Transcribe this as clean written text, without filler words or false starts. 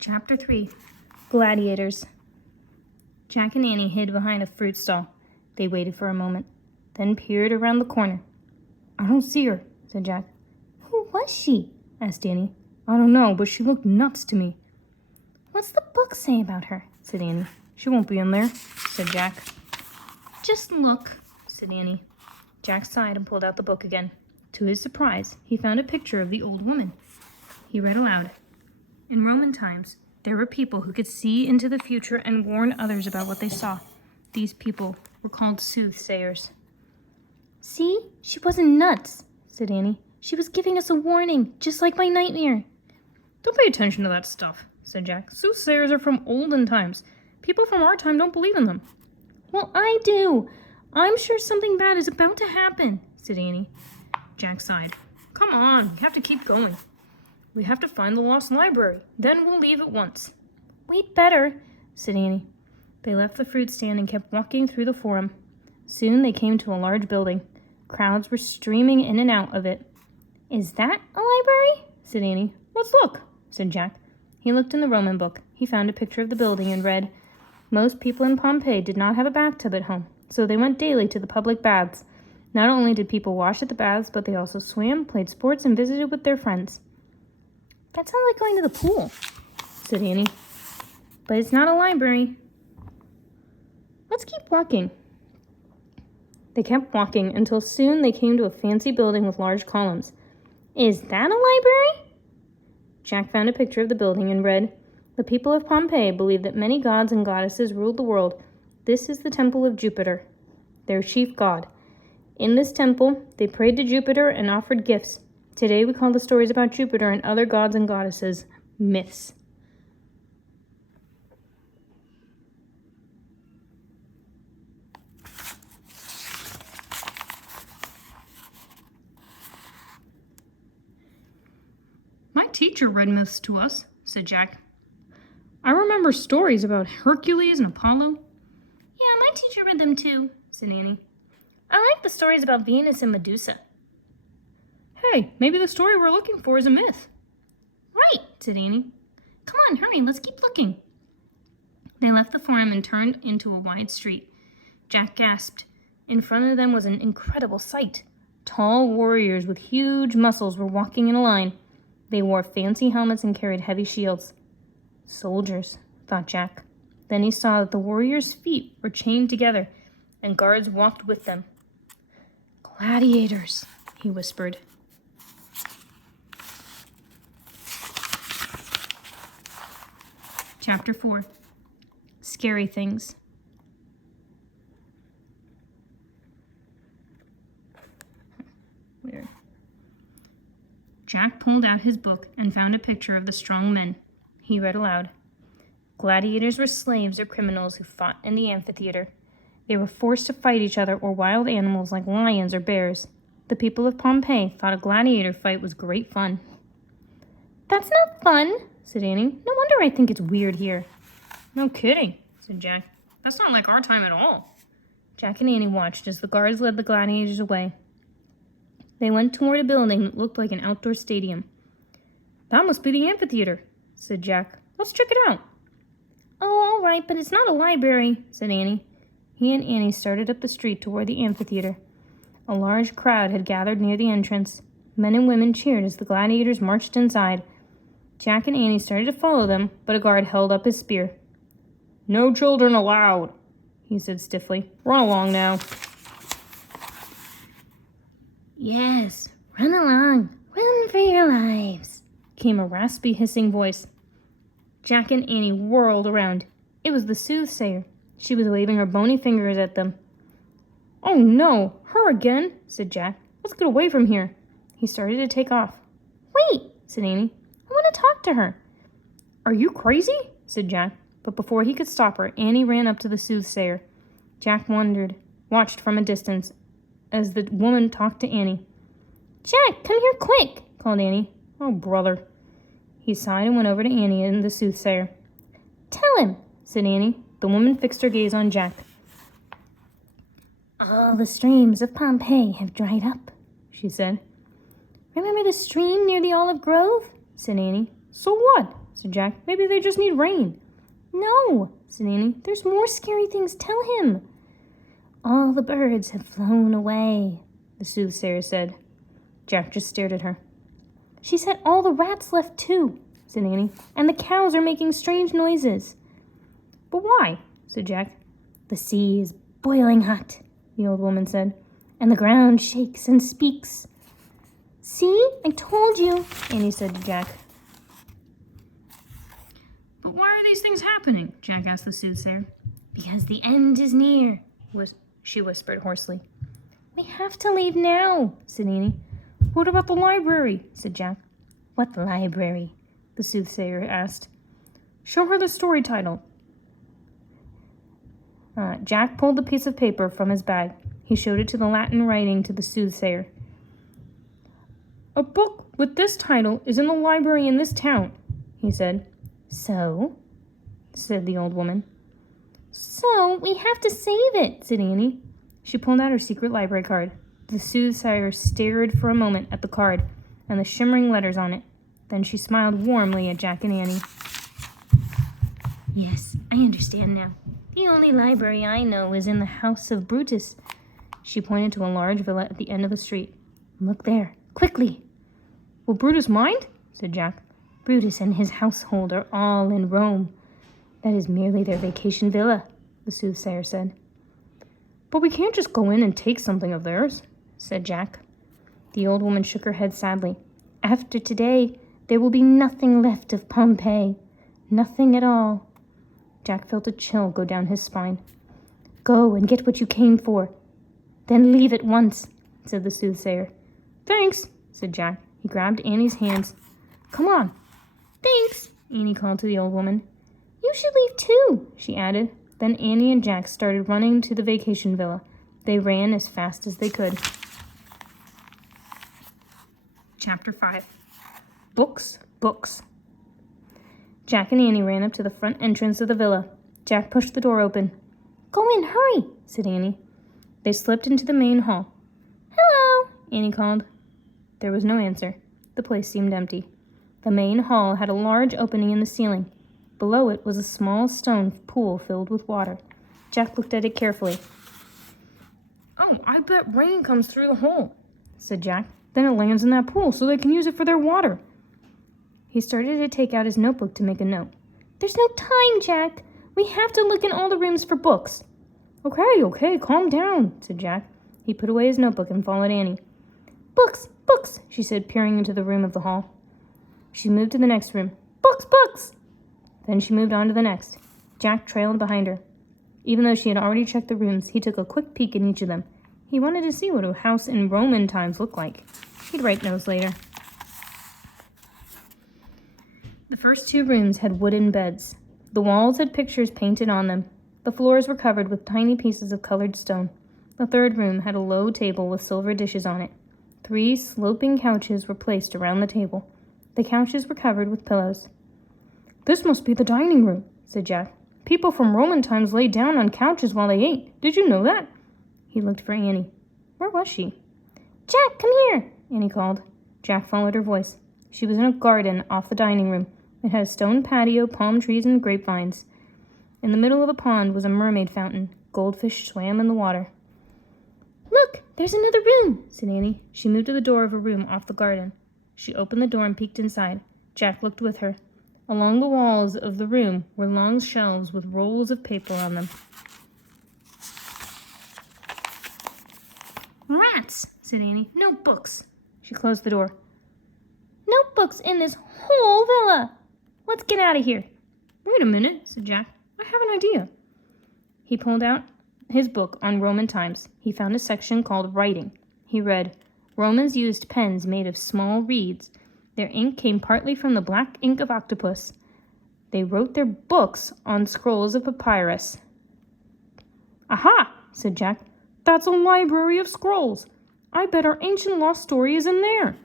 Chapter 3. Gladiators. Jack and Annie hid behind a fruit stall. They waited for a moment, then peered around the corner. "I don't see her," said Jack. "Who was she?" asked Annie. "I don't know, but she looked nuts to me." "What's the book say about her?" said Annie. "She won't be in there," said Jack. "Just look," said Annie. Jack sighed and pulled out the book again. To his surprise, he found a picture of the old woman. He read aloud. In Roman times, there were people who could see into the future and warn others about what they saw. These people were called soothsayers. "See, she wasn't nuts," said Annie. "She was giving us a warning, just like my nightmare." "Don't pay attention to that stuff," said Jack. "Soothsayers are from olden times. People from our time don't believe in them." "Well, I do. I'm sure something bad is about to happen," said Annie. Jack sighed. "Come on, we have to keep going. We have to find the lost library. Then we'll leave at once." "We'd better," said Annie. They left the fruit stand and kept walking through the forum. Soon they came to a large building. Crowds were streaming in and out of it. "Is that a library?" said Annie. "Let's look," said Jack. He looked in the Roman book. He found a picture of the building and read, "Most people in Pompeii did not have a bathtub at home, so they went daily to the public baths. Not only did people wash at the baths, but they also swam, played sports, and visited with their friends." "That sounds like going to the pool," said Annie. "But it's not a library." "Let's keep walking." They kept walking until soon they came to a fancy building with large columns. "Is that a library?" Jack found a picture of the building and read, "The people of Pompeii believe that many gods and goddesses ruled the world. This is the temple of Jupiter, their chief god. In this temple, they prayed to Jupiter and offered gifts. Today we call the stories about Jupiter and other gods and goddesses myths." "My teacher read myths to us," said Jack. "I remember stories about Hercules and Apollo." "Yeah, my teacher read them too," said Annie. "I like the stories about Venus and Medusa." "Hey, maybe the story we're looking for is a myth." "Right," said Annie. "Come on, hurry, let's keep looking." They left the forum and turned into a wide street. Jack gasped. In front of them was an incredible sight. Tall warriors with huge muscles were walking in a line. They wore fancy helmets and carried heavy shields. "Soldiers," thought Jack. Then he saw that the warriors' feet were chained together, and guards walked with them. "Gladiators," he whispered. Chapter 4. Scary Things. Weird. Jack pulled out his book and found a picture of the strong men. He read aloud. Gladiators were slaves or criminals who fought in the amphitheater. They were forced to fight each other or wild animals like lions or bears. The people of Pompeii thought a gladiator fight was great fun. "That's not fun," said Annie. "No wonder I think it's weird here." "No kidding," said Jack. "That's not like our time at all." Jack and Annie watched as the guards led the gladiators away. They went toward a building that looked like an outdoor stadium. "That must be the amphitheater," said Jack. "Let's check it out." "Oh, all right, but it's not a library," said Annie. He and Annie started up the street toward the amphitheater. A large crowd had gathered near the entrance. Men and women cheered as the gladiators marched inside. Jack and Annie started to follow them, but a guard held up his spear. "No children allowed," he said stiffly. "Run along now." "Yes, run along. Run for your lives," came a raspy, hissing voice. Jack and Annie whirled around. It was the soothsayer. She was waving her bony fingers at them. "Oh no, her again," said Jack. "Let's get away from here." He started to take off. "Wait," said Annie. "I want to talk to her." "Are you crazy?" said Jack. But before he could stop her, Annie ran up to the soothsayer. Jack watched from a distance as the woman talked to Annie. "Jack, come here quick," called Annie. "Oh, brother." He sighed and went over to Annie and the soothsayer. "Tell him," said Annie. The woman fixed her gaze on Jack. "All the streams of Pompeii have dried up," she said. "Remember the stream near the olive grove?" said Annie. "So what?" said Jack. Maybe they just need rain. No, said Annie. There's more scary things. Tell him. All the birds have flown away, the soothsayer said. Jack just stared at her. She said all the rats left too, said Annie, and the cows are making strange noises. But why? Said Jack. The sea is boiling hot, the old woman said, and the ground shakes and speaks. See, I told you, Annie said to Jack. But why are these things happening? Jack asked the soothsayer. Because the end is near, she whispered hoarsely. We have to leave now, said Annie. What about the library? Said Jack. What library? The soothsayer asked. Show her the story title. Jack pulled the piece of paper from his bag. He showed it to the Latin writing to the soothsayer. A book with this title is in the library in this town, he said. So? Said the old woman. So, we have to save it, said Annie. She pulled out her secret library card. The soothsayer stared for a moment at the card and the shimmering letters on it. Then she smiled warmly at Jack and Annie. Yes, I understand now. The only library I know is in the house of Brutus. She pointed to a large villa at the end of the street. Look there, quickly. Will Brutus mind? Said Jack. Brutus and his household are all in Rome. That is merely their vacation villa, the soothsayer said. But we can't just go in and take something of theirs, said Jack. The old woman shook her head sadly. After today, there will be nothing left of Pompeii. Nothing at all. Jack felt a chill go down his spine. Go and get what you came for. Then leave at once, said the soothsayer. Thanks, said Jack. He grabbed Annie's hands. Come on. Thanks, Annie called to the old woman. You should leave too, she added. Then Annie and Jack started running to the vacation villa. They ran as fast as they could. Chapter 5. Books, books. Jack and Annie ran up to the front entrance of the villa. Jack pushed the door open. Go in, hurry, said Annie. They slipped into the main hall. Hello, Annie called. There was no answer. The place seemed empty. The main hall had a large opening in the ceiling. Below it was a small stone pool filled with water. Jack looked at it carefully. Oh, I bet rain comes through the hole, said Jack. Then it lands in that pool so they can use it for their water. He started to take out his notebook to make a note. There's no time, Jack. We have to look in all the rooms for books. Okay, calm down, said Jack. He put away his notebook and followed Annie. Books, books, she said, peering into the room of the hall. She moved to the next room. Books, books! Then she moved on to the next. Jack trailed behind her. Even though she had already checked the rooms, he took a quick peek in each of them. He wanted to see what a house in Roman times looked like. He'd write notes later. The first two rooms had wooden beds. The walls had pictures painted on them. The floors were covered with tiny pieces of colored stone. The third room had a low table with silver dishes on it. 3 sloping couches were placed around the table. The couches were covered with pillows. This must be the dining room, said Jack. People from Roman times laid down on couches while they ate. Did you know that? He looked for Annie. Where was she? Jack, come here, Annie called. Jack followed her voice. She was in a garden off the dining room. It had a stone patio, palm trees, and grapevines. In the middle of a pond was a mermaid fountain. Goldfish swam in the water. Look, there's another room, said Annie. She moved to the door of a room off the garden. She opened the door and peeked inside. Jack looked with her. Along the walls of the room were long shelves with rolls of paper on them. Rats, said Annie. No books. She closed the door. No books in this whole villa. Let's get out of here. Wait a minute, said Jack. I have an idea. He pulled out his book on Roman times. He found a section called Writing. He read, Romans used pens made of small reeds. Their ink came partly from the black ink of octopus. They wrote their books on scrolls of papyrus. Aha, said Jack. That's a library of scrolls. I bet our ancient lost story is in there.